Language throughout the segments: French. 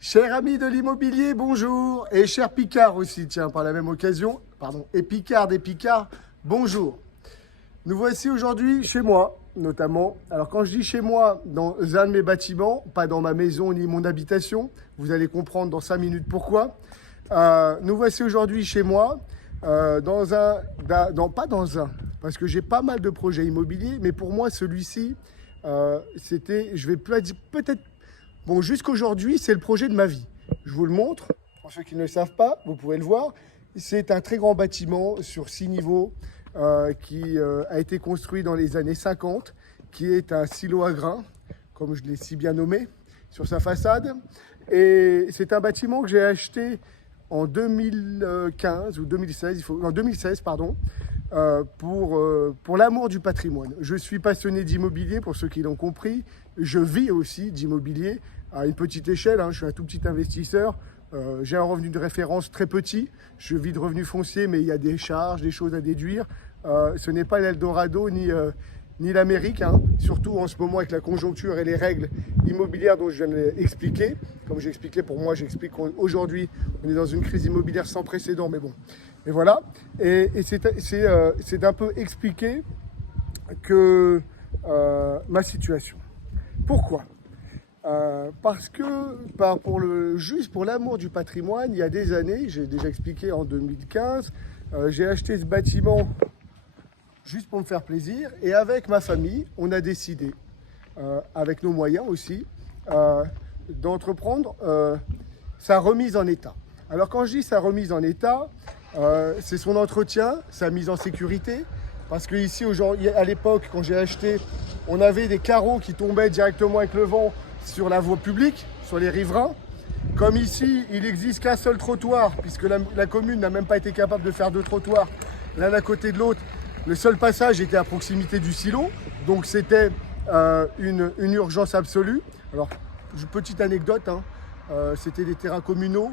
Chers amis de l'immobilier, bonjour. Et cher Picard aussi, tiens, par la même occasion. Pardon. Et Picard des Picards, bonjour. Nous voici aujourd'hui chez moi, notamment. Alors quand je dis chez moi, dans un de mes bâtiments, pas dans ma maison ni mon habitation, vous allez comprendre dans 5 minutes pourquoi. Nous voici aujourd'hui chez moi, pas dans un, parce que j'ai pas mal de projets immobiliers, mais pour moi celui-ci, c'était, je vais peut-être, bon, jusqu'aujourd'hui, c'est le projet de ma vie. Je vous le montre, pour ceux qui ne le savent pas, vous pouvez le voir. C'est un très grand bâtiment sur 6 niveaux qui a été construit dans les années 50, qui est un silo à grains, comme je l'ai si bien nommé, sur sa façade. Et c'est un bâtiment que j'ai acheté en 2015 ou 2016, en 2016, pardon, pour l'amour du patrimoine. Je suis passionné d'immobilier, pour ceux qui l'ont compris. Je vis aussi d'immobilier à une petite échelle, hein. Je suis un tout petit investisseur. J'ai un revenu de référence très petit. Je vis de revenus fonciers, mais il y a des charges, des choses à déduire. Ce n'est pas l'Eldorado ni l'Amérique, hein. Surtout en ce moment avec la conjoncture et les règles immobilières dont je viens de l'expliquer. Comme j'ai expliqué pour moi, j'explique qu'aujourd'hui, on est dans une crise immobilière sans précédent, mais bon. Et voilà. Et c'est d'un peu expliquer que ma situation. Pourquoi ? Parce que juste pour l'amour du patrimoine, il y a des années, j'ai déjà expliqué en 2015, j'ai acheté ce bâtiment juste pour me faire plaisir. Et avec ma famille, on a décidé, avec nos moyens aussi, d'entreprendre sa remise en état. Alors quand je dis sa remise en état, c'est son entretien, sa mise en sécurité. Parce qu'ici, à l'époque, quand j'ai acheté, on avait des carreaux qui tombaient directement avec le vent sur la voie publique, sur les riverains. Comme ici, il n'existe qu'un seul trottoir, puisque la commune n'a même pas été capable de faire 2 trottoirs l'un à côté de l'autre. Le seul passage était à proximité du silo, donc c'était une urgence absolue. Alors, petite anecdote, hein, c'était des terrains communaux.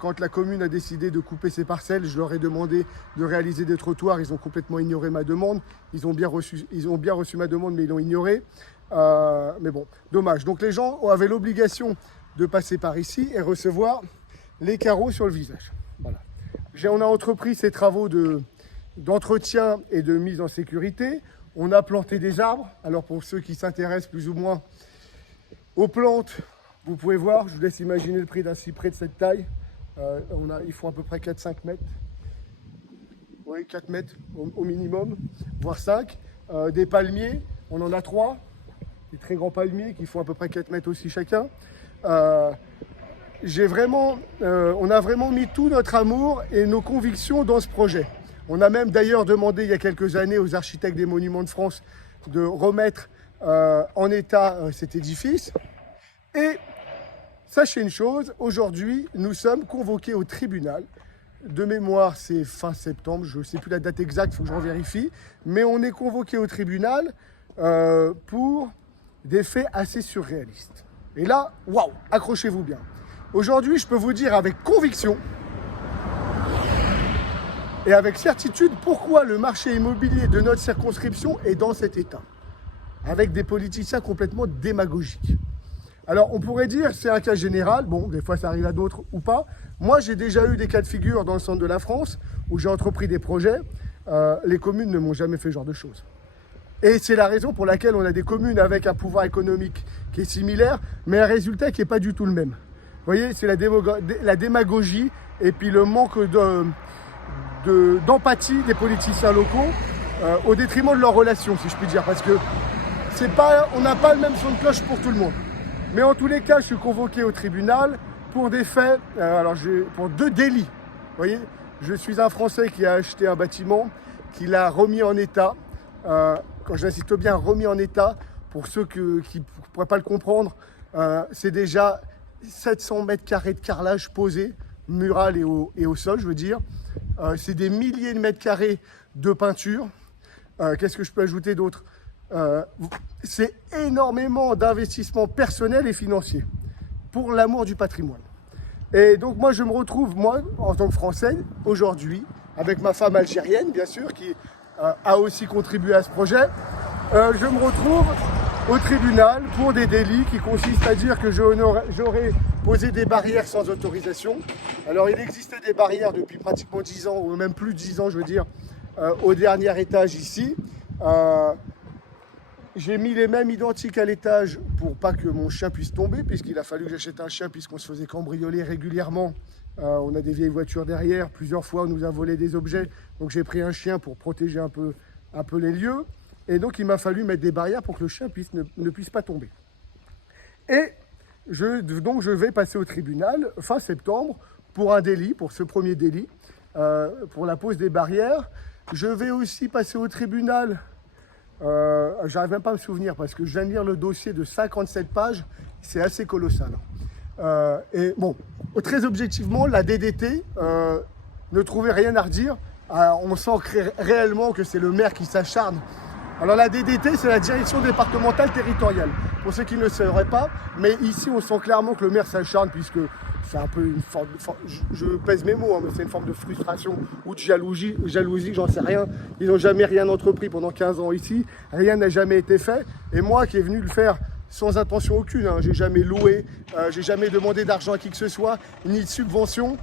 Quand la commune a décidé de couper ses parcelles, je leur ai demandé de réaliser des trottoirs. Ils ont complètement ignoré ma demande. Ils ont bien reçu ma demande, mais ils l'ont ignoré. Mais bon, dommage. Donc les gens avaient l'obligation de passer par ici et recevoir les carreaux sur le visage. Voilà. On a entrepris ces travaux d'entretien et de mise en sécurité. On a planté des arbres. Alors pour ceux qui s'intéressent plus ou moins aux plantes, vous pouvez voir, je vous laisse imaginer le prix d'un cyprès de cette taille. Ils font à peu près 4-5 mètres. Oui, 4 mètres au minimum, voire 5. Des palmiers, on en a 3. Des très grands palmiers qui font à peu près 4 mètres aussi chacun. On a vraiment mis tout notre amour et nos convictions dans ce projet. On a même d'ailleurs demandé il y a quelques années aux architectes des Monuments de France de remettre en état cet édifice. Et sachez une chose, aujourd'hui, nous sommes convoqués au tribunal. De mémoire, c'est fin septembre, je ne sais plus la date exacte, il faut que je revérifie. Mais on est convoqué au tribunal pour des faits assez surréalistes. Et là, waouh, accrochez-vous bien. Aujourd'hui, je peux vous dire avec conviction et avec certitude pourquoi le marché immobilier de notre circonscription est dans cet état. Avec des politiciens complètement démagogiques. Alors, on pourrait dire c'est un cas général. Bon, des fois, ça arrive à d'autres ou pas. Moi, j'ai déjà eu des cas de figure dans le centre de la France où j'ai entrepris des projets. Les communes ne m'ont jamais fait ce genre de choses. Et c'est la raison pour laquelle on a des communes avec un pouvoir économique qui est similaire, mais un résultat qui n'est pas du tout le même. Vous voyez, c'est la démagogie et puis le manque d'empathie des politiciens locaux au détriment de leurs relations, si je puis dire. Parce que on n'a pas le même son de cloche pour tout le monde. Mais en tous les cas, je suis convoqué au tribunal pour des faits, pour 2 délits. Vous voyez, je suis un Français qui a acheté un bâtiment, qui l'a remis en état. Quand j'insiste bien, remis en état, pour ceux qui ne pourraient pas le comprendre, c'est déjà 700 mètres carrés de carrelage posé, mural et au sol, je veux dire. C'est des milliers de mètres carrés de peinture. Qu'est-ce que je peux ajouter d'autre ? C'est énormément d'investissements personnels et financiers pour l'amour du patrimoine. Et donc moi je me retrouve, moi en tant que Français, aujourd'hui, avec ma femme algérienne bien sûr, qui a aussi contribué à ce projet, je me retrouve au tribunal pour des délits qui consistent à dire que j'aurais posé des barrières sans autorisation. Alors il existait des barrières depuis pratiquement 10 ans, ou même plus de 10 ans je veux dire, au dernier étage ici. J'ai mis les mêmes identiques à l'étage pour pas que mon chien puisse tomber, puisqu'il a fallu que j'achète un chien puisqu'on se faisait cambrioler régulièrement. On a des vieilles voitures derrière, plusieurs fois on nous a volé des objets, donc j'ai pris un chien pour protéger un peu les lieux. Et donc il m'a fallu mettre des barrières pour que le chien ne puisse pas tomber. Et donc je vais passer au tribunal fin septembre pour un délit, pour ce premier délit, pour la pose des barrières. Je vais aussi passer au tribunal. J'arrive même pas à me souvenir parce que je viens de lire le dossier de 57 pages, c'est assez colossal. Et bon, très objectivement, la DDT ne trouvait rien à redire. On sent réellement que c'est le maire qui s'acharne. Alors la DDT, c'est la direction départementale territoriale. Pour ceux qui ne le sauraient pas, mais ici on sent clairement que le maire s'acharne puisque c'est un peu une forme, je pèse mes mots, hein, mais c'est une forme de frustration ou de jalousie, j'en sais rien. Ils n'ont jamais rien entrepris pendant 15 ans ici, rien n'a jamais été fait. Et moi qui est venu le faire sans intention aucune, hein, j'ai jamais loué, j'ai jamais demandé d'argent à qui que ce soit, ni de subvention,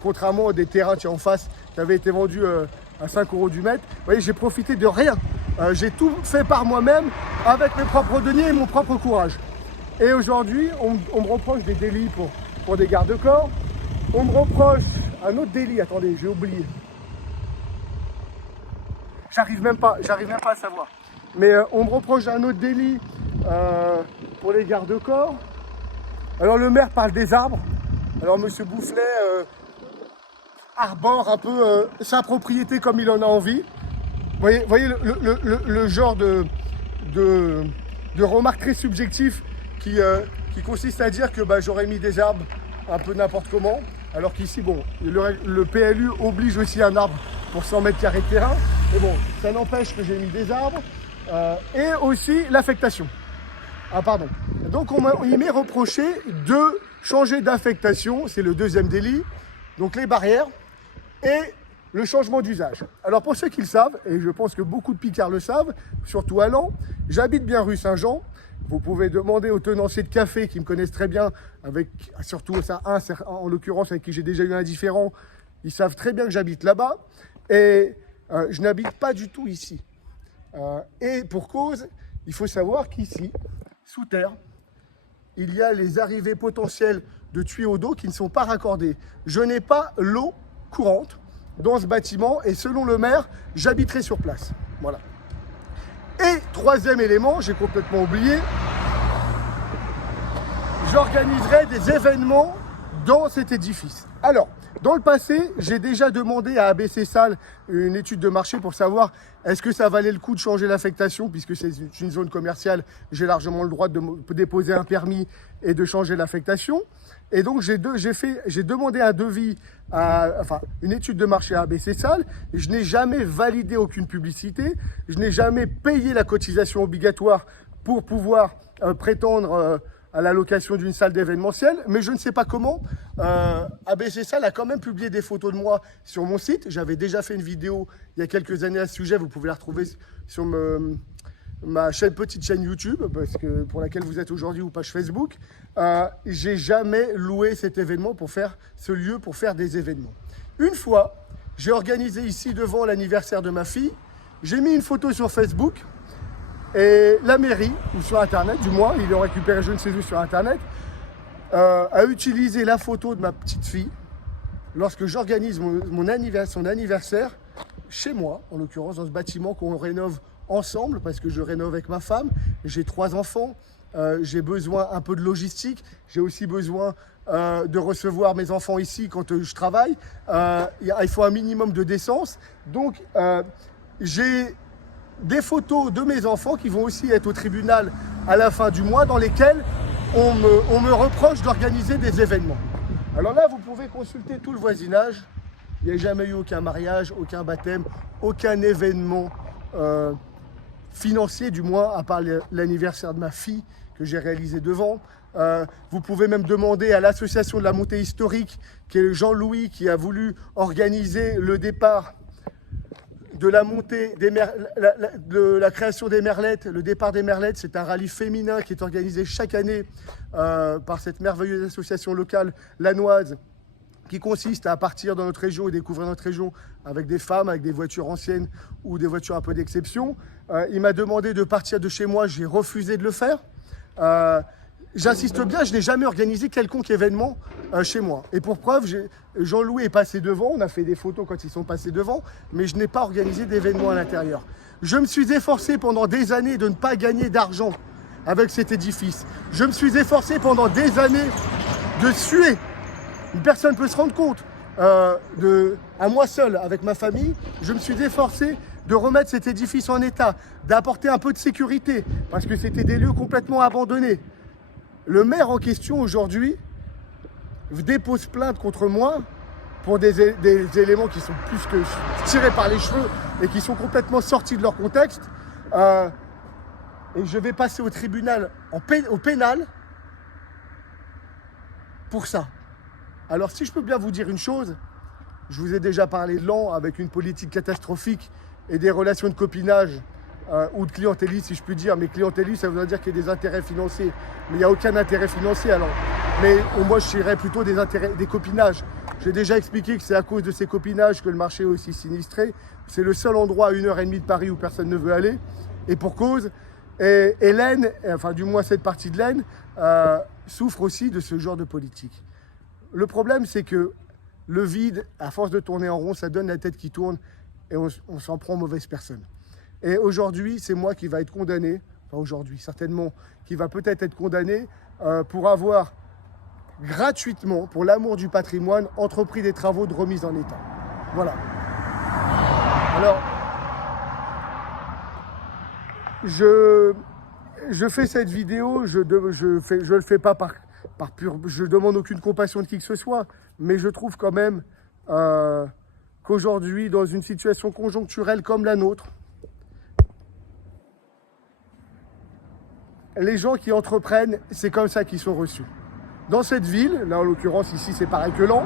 contrairement à des terrains en face qui avaient été vendus à 5 € du mètre. Vous voyez, j'ai profité de rien. J'ai tout fait par moi-même, avec mes propres deniers et mon propre courage. Et aujourd'hui, on me reproche des délits pour des garde-corps. On me reproche un autre délit. Attendez, j'ai oublié. J'arrive même pas à savoir. Mais on me reproche un autre délit pour les garde-corps. Alors le maire parle des arbres. Alors monsieur Boufflet arbore un peu sa propriété comme il en a envie. Vous voyez le genre de remarque très subjectif qui consiste à dire que j'aurais mis des arbres un peu n'importe comment, alors qu'ici, bon, le PLU oblige aussi un arbre pour 100 mètres carrés de terrain, mais bon, ça n'empêche que j'ai mis des arbres, et aussi l'affectation. Ah pardon. Donc il m'est reproché de changer d'affectation, c'est le deuxième délit, donc les barrières, et le changement d'usage. Alors pour ceux qui le savent, et je pense que beaucoup de Picards le savent, surtout à Lens, j'habite bien rue Saint-Jean. Vous pouvez demander aux tenanciers de café qui me connaissent très bien, surtout un en l'occurrence avec qui j'ai déjà eu un différend, ils savent très bien que j'habite là-bas. Et je n'habite pas du tout ici. Et pour cause, il faut savoir qu'ici, sous terre, il y a les arrivées potentielles de tuyaux d'eau qui ne sont pas raccordés. Je n'ai pas l'eau courante dans ce bâtiment et selon le maire, j'habiterai sur place. Voilà. Et troisième élément, j'ai complètement oublié, j'organiserai des événements dans cet édifice. Alors, dans le passé, j'ai déjà demandé à ABC Salles une étude de marché pour savoir est-ce que ça valait le coup de changer l'affectation, puisque c'est une zone commerciale, j'ai largement le droit de déposer un permis et de changer l'affectation. Et donc j'ai demandé un devis, une étude de marché à ABC Salles. Je n'ai jamais validé aucune publicité, je n'ai jamais payé la cotisation obligatoire pour pouvoir prétendre à la location d'une salle d'événementiel, mais je ne sais pas comment. ABC Salles a quand même publié des photos de moi sur mon site. J'avais déjà fait une vidéo il y a quelques années à ce sujet, vous pouvez la retrouver sur ma petite chaîne YouTube, pour laquelle vous êtes aujourd'hui, ou page Facebook. J'ai jamais loué cet événement ce lieu pour faire des événements. Une fois, j'ai organisé ici devant l'anniversaire de ma fille, j'ai mis une photo sur Facebook. Et la mairie, ou sur Internet, du moins, ils l'ont récupéré, je ne sais où, sur Internet, a utilisé la photo de ma petite fille lorsque j'organise son anniversaire chez moi, en l'occurrence dans ce bâtiment qu'on rénove ensemble, parce que je rénove avec ma femme, j'ai 3 enfants, j'ai besoin un peu de logistique, j'ai aussi besoin de recevoir mes enfants ici quand je travaille, il faut un minimum de décence, donc j'ai des photos de mes enfants qui vont aussi être au tribunal à la fin du mois, dans lesquelles on me reproche d'organiser des événements. Alors là, vous pouvez consulter tout le voisinage. Il n'y a jamais eu aucun mariage, aucun baptême, aucun événement financier, du moins, à part l'anniversaire de ma fille que j'ai réalisé devant. Vous pouvez même demander à l'association de la montée historique, qui est Jean-Louis, qui a voulu organiser le départ de la montée des de la création des merlettes, le départ des merlettes. C'est un rallye féminin qui est organisé chaque année par cette merveilleuse association locale lannoise, qui consiste à partir dans notre région et découvrir notre région avec des femmes, avec des voitures anciennes ou des voitures un peu d'exception. Il m'a demandé de partir de chez moi, j'ai refusé de le faire. J'insiste bien, je n'ai jamais organisé quelconque événement chez moi. Et pour preuve, Jean-Louis est passé devant, on a fait des photos quand ils sont passés devant, mais je n'ai pas organisé d'événement à l'intérieur. Je me suis efforcé pendant des années de ne pas gagner d'argent avec cet édifice. Je me suis efforcé pendant des années de suer. Une personne peut se rendre compte, à moi seul, avec ma famille, je me suis efforcé de remettre cet édifice en état, d'apporter un peu de sécurité, parce que c'était des lieux complètement abandonnés. Le maire en question aujourd'hui dépose plainte contre moi pour des éléments qui sont plus que tirés par les cheveux et qui sont complètement sortis de leur contexte. Et je vais passer au tribunal, au pénal, pour ça. Alors si je peux bien vous dire une chose, je vous ai déjà parlé de Laon avec une politique catastrophique et des relations de copinage ou de clientélisme, si je puis dire. Mais clientélisme, ça voudrait dire qu'il y a des intérêts financiers. Mais il n'y a aucun intérêt financier alors. Mais moi, je dirais plutôt des copinages. J'ai déjà expliqué que c'est à cause de ces copinages que le marché est aussi sinistré. C'est le seul endroit à 1h30 de Paris où personne ne veut aller. Et pour cause. Et l'Aisne, enfin du moins cette partie de l'Aisne, souffre aussi de ce genre de politique. Le problème, c'est que le vide, à force de tourner en rond, ça donne la tête qui tourne et on s'en prend mauvaise personne. Et aujourd'hui, c'est moi qui va être condamné, enfin aujourd'hui certainement, qui va peut-être être condamné pour avoir gratuitement, pour l'amour du patrimoine, entrepris des travaux de remise en état. Voilà. Alors, je fais cette vidéo, je le fais pas par pur, je demande aucune compassion de qui que ce soit, mais je trouve quand même qu'aujourd'hui, dans une situation conjoncturelle comme la nôtre, les gens qui entreprennent, c'est comme ça qu'ils sont reçus. Dans cette ville, là en l'occurrence ici c'est pareil que Laon,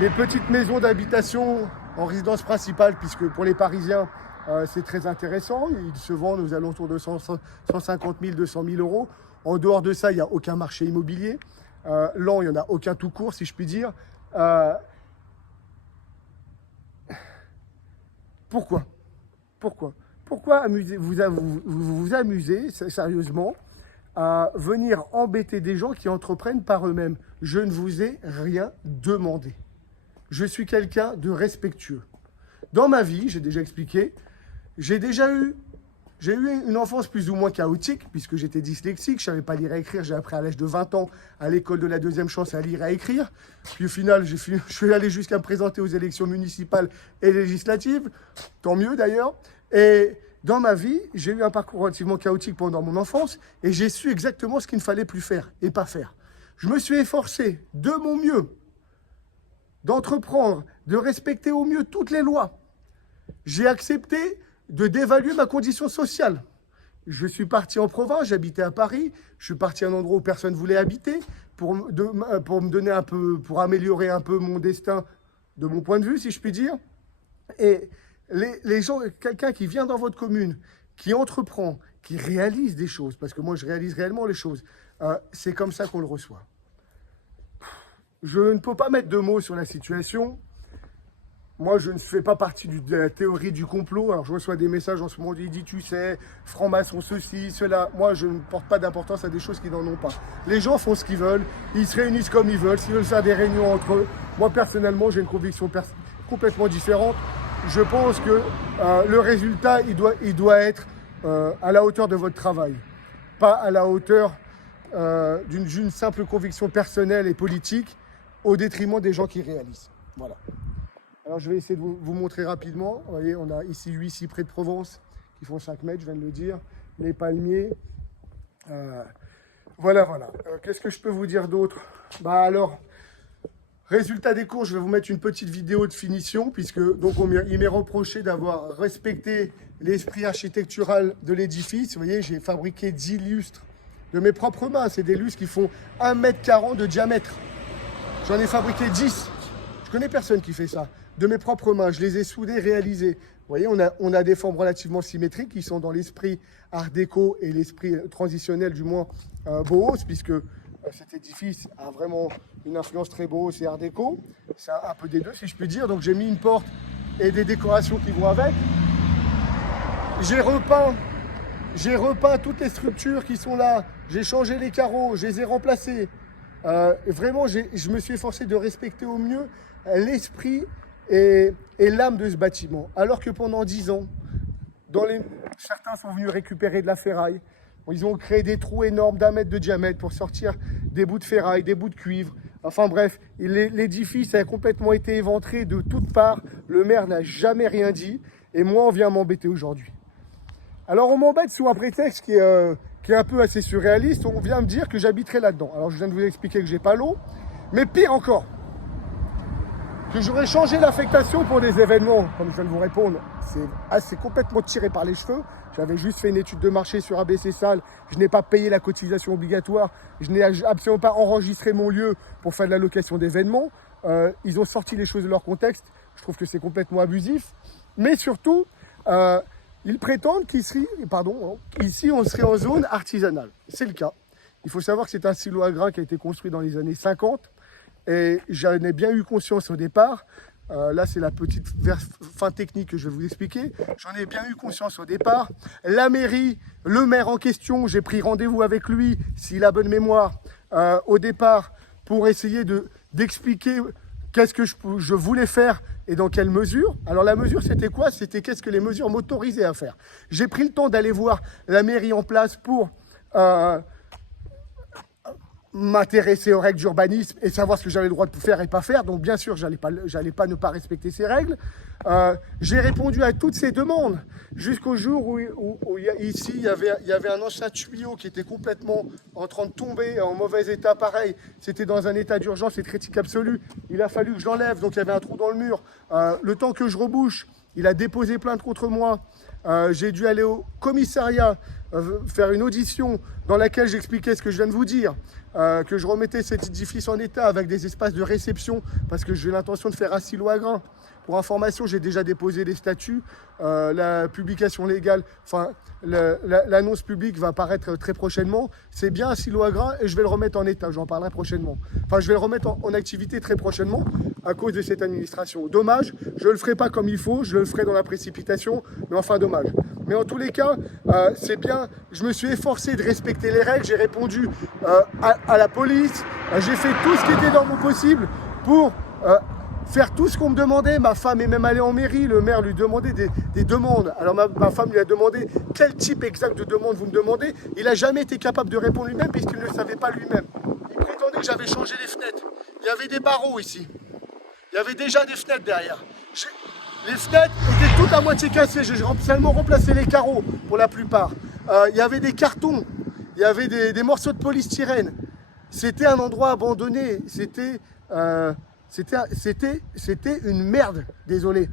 les petites maisons d'habitation en résidence principale, puisque pour les Parisiens c'est très intéressant, ils se vendent aux alentours de 150 000, 200 000 euros. En dehors de ça, il n'y a aucun marché immobilier. Laon, il n'y en a aucun tout court, si je puis dire. Pourquoi vous amusez sérieusement à venir embêter des gens qui entreprennent par eux-mêmes? Je ne vous ai rien demandé. Je suis quelqu'un de respectueux. Dans ma vie, j'ai déjà expliqué, j'ai eu une enfance plus ou moins chaotique, puisque j'étais dyslexique, je ne savais pas lire et écrire, j'ai appris à l'âge de 20 ans à l'école de la deuxième chance à lire et à écrire. Puis au final, je suis allé jusqu'à me présenter aux élections municipales et législatives, tant mieux d'ailleurs. Et dans ma vie, j'ai eu un parcours relativement chaotique pendant mon enfance, et j'ai su exactement ce qu'il ne fallait plus faire et pas faire. Je me suis efforcé de mon mieux d'entreprendre, de respecter au mieux toutes les lois. J'ai accepté de dévaluer ma condition sociale. Je suis parti en province, j'habitais à Paris, je suis parti à un endroit où personne ne voulait habiter pour me donner un peu, pour améliorer un peu mon destin de mon point de vue, si je puis dire. Et les gens, quelqu'un qui vient dans votre commune, qui entreprend, qui réalise des choses, parce que moi je réalise réellement les choses, c'est comme ça qu'on le reçoit. Je ne peux pas mettre de mots sur la situation. Moi, je ne fais pas partie de la théorie du complot. Alors, je reçois des messages en ce moment, il dit, tu sais, franc-maçon, ceci, cela. Moi, je ne porte pas d'importance à des choses qui n'en ont pas. Les gens font ce qu'ils veulent, ils se réunissent comme ils veulent, s'ils veulent faire des réunions entre eux. Moi, personnellement, j'ai une conviction complètement différente. Je pense que le résultat, il doit être à la hauteur de votre travail, pas à la hauteur d'une simple conviction personnelle et politique, au détriment des gens qui réalisent. Voilà. Alors je vais essayer de vous montrer rapidement. Vous voyez, on a ici 8 cyprès de Provence qui font 5 mètres, je viens de le dire. Les palmiers. Voilà. Qu'est-ce que je peux vous dire d'autre? Alors, résultat des cours, je vais vous mettre une petite vidéo de finition, puisque donc il m'est reproché d'avoir respecté l'esprit architectural de l'édifice. Vous voyez, j'ai fabriqué 10 lustres de mes propres mains. C'est des lustres qui font 1,40 m de diamètre. J'en ai fabriqué 10. Je connais personne qui fait ça. de mes propres mains. Je les ai soudés, réalisés. Vous voyez, on a des formes relativement symétriques qui sont dans l'esprit art déco et l'esprit transitionnel, du moins Bohos, puisque cet édifice a vraiment une influence très Bohos et art déco. C'est un peu des deux, si je puis dire. Donc j'ai mis une porte et des décorations qui vont avec. J'ai repeint toutes les structures qui sont là. J'ai changé les carreaux, je les ai remplacés. Vraiment, je me suis efforcé de respecter au mieux l'esprit et l'âme de ce bâtiment. Alors que pendant 10 ans, certains sont venus récupérer de la ferraille. Ils ont créé des trous énormes d'1 mètre de diamètre pour sortir des bouts de ferraille, des bouts de cuivre. Enfin bref, l'édifice a complètement été éventré de toutes parts. Le maire n'a jamais rien dit. Et moi, on vient m'embêter aujourd'hui. Alors on m'embête sous un prétexte qui est un peu assez surréaliste. On vient me dire que j'habiterai là-dedans. Alors je viens de vous expliquer que j'ai pas l'eau. Mais pire encore, que j'aurais changé l'affectation pour des événements, comme je viens de vous répondre, c'est complètement tiré par les cheveux. J'avais juste fait une étude de marché sur ABC Salles, je n'ai pas payé la cotisation obligatoire, je n'ai absolument pas enregistré mon lieu pour faire de la location d'événements. Ils ont sorti les choses de leur contexte, je trouve que c'est complètement abusif. Mais surtout, ils prétendent qu'ici, ici on serait en zone artisanale. C'est le cas. Il faut savoir que c'est un silo à grains qui a été construit dans les années 50. Et j'en ai bien eu conscience au départ. Là, c'est la petite fin technique que je vais vous expliquer. J'en ai bien eu conscience au départ. La mairie, le maire en question, j'ai pris rendez-vous avec lui, s'il a bonne mémoire, au départ, pour essayer d'expliquer qu'est-ce que je voulais faire et dans quelle mesure. Alors la mesure, c'était quoi? C'était qu'est-ce que les mesures m'autorisaient à faire. J'ai pris le temps d'aller voir la mairie en place pour m'intéresser aux règles d'urbanisme et savoir ce que j'avais le droit de faire et pas faire. Donc bien sûr, j'allais pas ne pas respecter ces règles. J'ai répondu à toutes ces demandes jusqu'au jour où ici il y avait un ancien tuyau qui était complètement en train de tomber en mauvais état. Pareil, c'était dans un état d'urgence et de critique absolue. Il a fallu que je l'enlève, donc il y avait un trou dans le mur. Le temps que je rebouche, il a déposé plainte contre moi. J'ai dû aller au commissariat faire une audition dans laquelle j'expliquais ce que je viens de vous dire, que je remettais cet édifice en état avec des espaces de réception parce que j'ai l'intention de faire un silo à grains. Pour information, j'ai déjà déposé les statuts, la publication légale, enfin l'annonce publique va apparaître très prochainement. C'est bien un silo à grains et je vais le remettre en état, j'en parlerai prochainement. Enfin, je vais le remettre en activité très prochainement à cause de cette administration. Dommage, je ne le ferai pas comme il faut, je le ferai dans la précipitation, mais enfin dommage. Mais en tous les cas, c'est bien, je me suis efforcé de respecter les règles, j'ai répondu à la police, j'ai fait tout ce qui était dans mon possible pour faire tout ce qu'on me demandait. Ma femme est même allée en mairie, le maire lui demandait des demandes. Alors ma femme lui a demandé quel type exact de demande vous me demandez. Il n'a jamais été capable de répondre lui-même puisqu'il ne le savait pas lui-même. Il prétendait que j'avais changé les fenêtres. Il y avait des barreaux ici. Il y avait déjà des fenêtres derrière. Les fenêtres étaient toutes à moitié cassées. J'ai seulement remplacé les carreaux pour la plupart. Il y avait des cartons. Il y avait des morceaux de polystyrène. C'était un endroit abandonné. C'était une merde, désolé,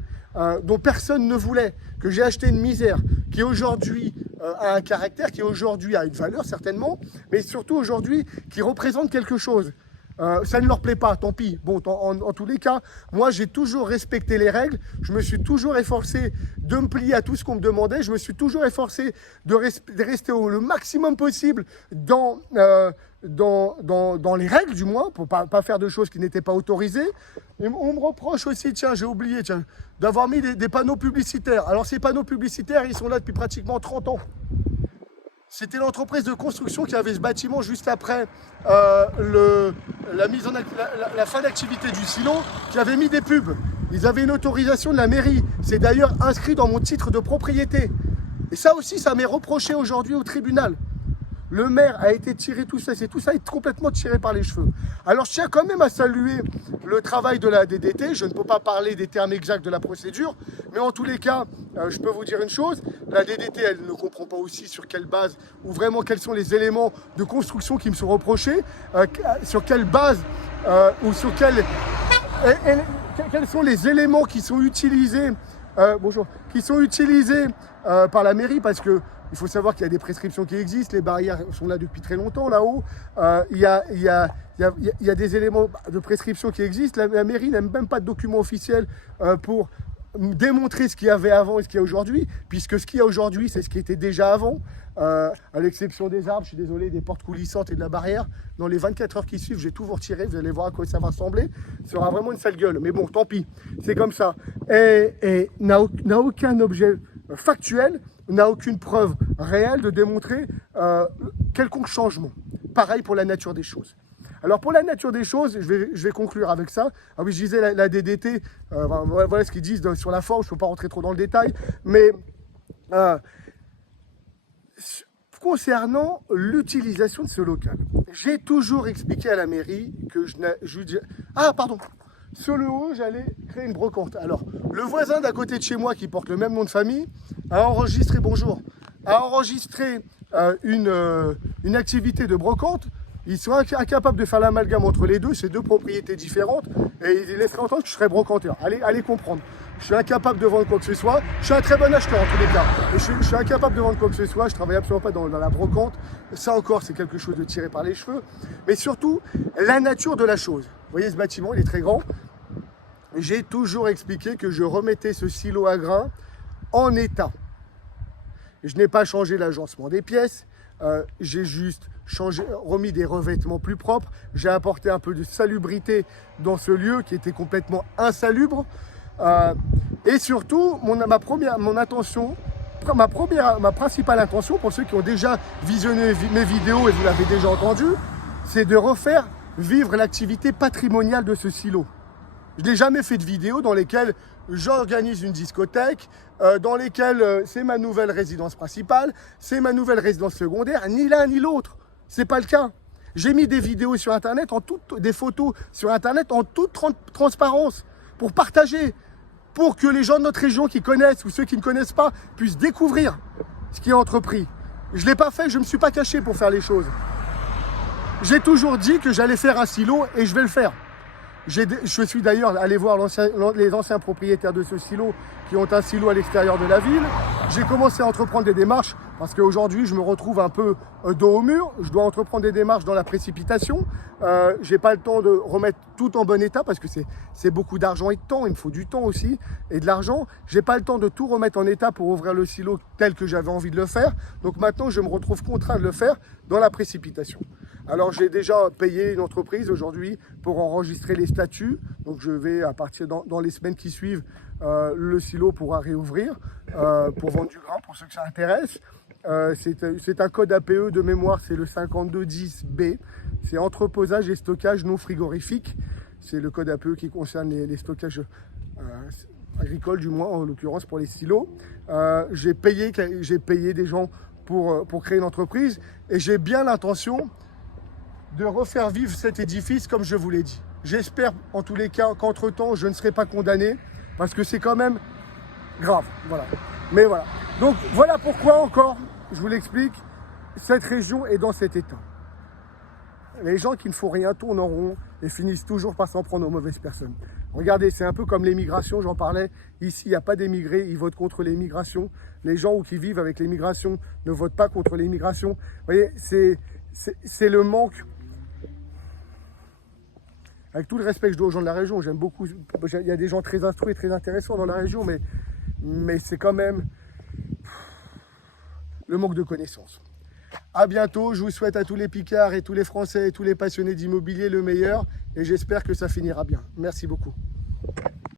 dont personne ne voulait, que j'ai acheté une misère, qui aujourd'hui a un caractère, qui aujourd'hui a une valeur certainement, mais surtout aujourd'hui qui représente quelque chose. Ça ne leur plaît pas, tant pis. Bon, en tous les cas, moi j'ai toujours respecté les règles, je me suis toujours efforcé de me plier à tout ce qu'on me demandait, je me suis toujours efforcé de rester le maximum possible dans les règles du moins, pour pas faire de choses qui n'étaient pas autorisées. Et on me reproche aussi, tiens, j'ai oublié, d'avoir mis des panneaux publicitaires. Alors ces panneaux publicitaires, ils sont là depuis pratiquement 30 ans. C'était l'entreprise de construction qui avait ce bâtiment juste après la fin d'activité du silo, qui avait mis des pubs. Ils avaient une autorisation de la mairie. C'est d'ailleurs inscrit dans mon titre de propriété. Et ça aussi, ça m'est reproché aujourd'hui au tribunal. Le maire a été tiré, tout ça est complètement tiré par les cheveux. Alors je tiens quand même à saluer le travail de la DDT. Je ne peux pas parler des termes exacts de la procédure, mais en tous les cas, je peux vous dire une chose, la DDT, elle ne comprend pas aussi sur quelle base, ou vraiment quels sont les éléments de construction qui me sont reprochés, sur quelle base, ou sur quels sont les éléments qui sont utilisés, par la mairie, parce que il faut savoir qu'il y a des prescriptions qui existent, les barrières sont là depuis très longtemps là-haut. Il y a il y a des éléments de prescription qui existent. La mairie n'a même pas de document officiel pour démontrer ce qu'il y avait avant et ce qu'il y a aujourd'hui, puisque ce qu'il y a aujourd'hui, c'est ce qui était déjà avant, à l'exception des arbres, je suis désolé, des portes coulissantes et de la barrière. Dans les 24 heures qui suivent, je vais tout vous retirer, vous allez voir à quoi ça va ressembler. Ce sera vraiment une sale gueule, mais bon, tant pis, c'est comme ça. Et n'a aucun objet factuel, n'a aucune preuve réelle de démontrer quelconque changement. Pareil pour la nature des choses. Alors pour la nature des choses, je vais conclure avec ça. Ah oui, je disais la DDT, voilà ce qu'ils disent sur la forme, je ne peux pas rentrer trop dans le détail, mais concernant l'utilisation de ce local, j'ai toujours expliqué à la mairie que sur le haut, j'allais créer une brocante. Alors, le voisin d'à côté de chez moi qui porte le même nom de famille a enregistré une activité de brocante. Ils sont incapables de faire l'amalgame entre les deux, c'est deux propriétés différentes, et ils laisseraient entendre que je serais brocanteur. Allez comprendre. Je suis incapable de vendre quoi que ce soit. Je suis un très bon acheteur en tous les cas. Et je suis incapable de vendre quoi que ce soit. Je travaille absolument pas dans la brocante. Ça encore, c'est quelque chose de tiré par les cheveux. Mais surtout, la nature de la chose. Vous voyez, ce bâtiment, il est très grand. J'ai toujours expliqué que je remettais ce silo à grains en état. Je n'ai pas changé l'agencement des pièces. J'ai juste remis des revêtements plus propres. J'ai apporté un peu de salubrité dans ce lieu qui était complètement insalubre. Et surtout, ma principale intention, pour ceux qui ont déjà visionné mes vidéos et vous l'avez déjà entendu, c'est de refaire vivre l'activité patrimoniale de ce silo. Je n'ai jamais fait de vidéo dans lesquelles j'organise une discothèque, dans lesquelles c'est ma nouvelle résidence principale, c'est ma nouvelle résidence secondaire, ni l'un ni l'autre. C'est pas le cas. J'ai mis des vidéos sur Internet, des photos sur Internet en toute transparence pour partager, pour que les gens de notre région qui connaissent ou ceux qui ne connaissent pas puissent découvrir ce qui est entrepris. Je ne l'ai pas fait, je ne me suis pas caché pour faire les choses. J'ai toujours dit que j'allais faire un silo et je vais le faire. Je suis d'ailleurs allé voir les anciens propriétaires de ce silo qui ont un silo à l'extérieur de la ville. J'ai commencé à entreprendre des démarches parce qu'aujourd'hui, je me retrouve un peu dos au mur. Je dois entreprendre des démarches dans la précipitation. Je n'ai pas le temps de remettre tout en bon état parce que c'est beaucoup d'argent et de temps. Il me faut du temps aussi et de l'argent. Je n'ai pas le temps de tout remettre en état pour ouvrir le silo tel que j'avais envie de le faire. Donc maintenant, je me retrouve contraint de le faire dans la précipitation. Alors j'ai déjà payé une entreprise aujourd'hui pour enregistrer les statuts. Donc je vais, à partir dans les semaines qui suivent, le silo pourra réouvrir pour vendre du grain pour ceux que ça intéresse. C'est un code APE de mémoire, c'est le 5210B. C'est entreposage et stockage non frigorifique. C'est le code APE qui concerne les stockages agricoles, du moins en l'occurrence pour les silos. J'ai payé des gens pour créer une entreprise et j'ai bien l'intention de refaire vivre cet édifice comme je vous l'ai dit. J'espère en tous les cas qu'entre-temps, je ne serai pas condamné parce que c'est quand même grave. Voilà. Mais voilà. Donc voilà pourquoi encore, je vous l'explique, cette région est dans cet état. Les gens qui ne font rien tournent en rond et finissent toujours par s'en prendre aux mauvaises personnes. Regardez, c'est un peu comme l'émigration, j'en parlais. Ici, il n'y a pas d'émigrés, ils votent contre l'émigration. Les gens qui vivent avec l'émigration ne votent pas contre l'émigration. Vous voyez, c'est le manque. Avec tout le respect que je dois aux gens de la région, j'aime beaucoup. Il y a des gens très instruits, très intéressants dans la région, mais c'est quand même le manque de connaissances. À bientôt, je vous souhaite à tous les Picards et tous les Français et tous les passionnés d'immobilier le meilleur et j'espère que ça finira bien. Merci beaucoup.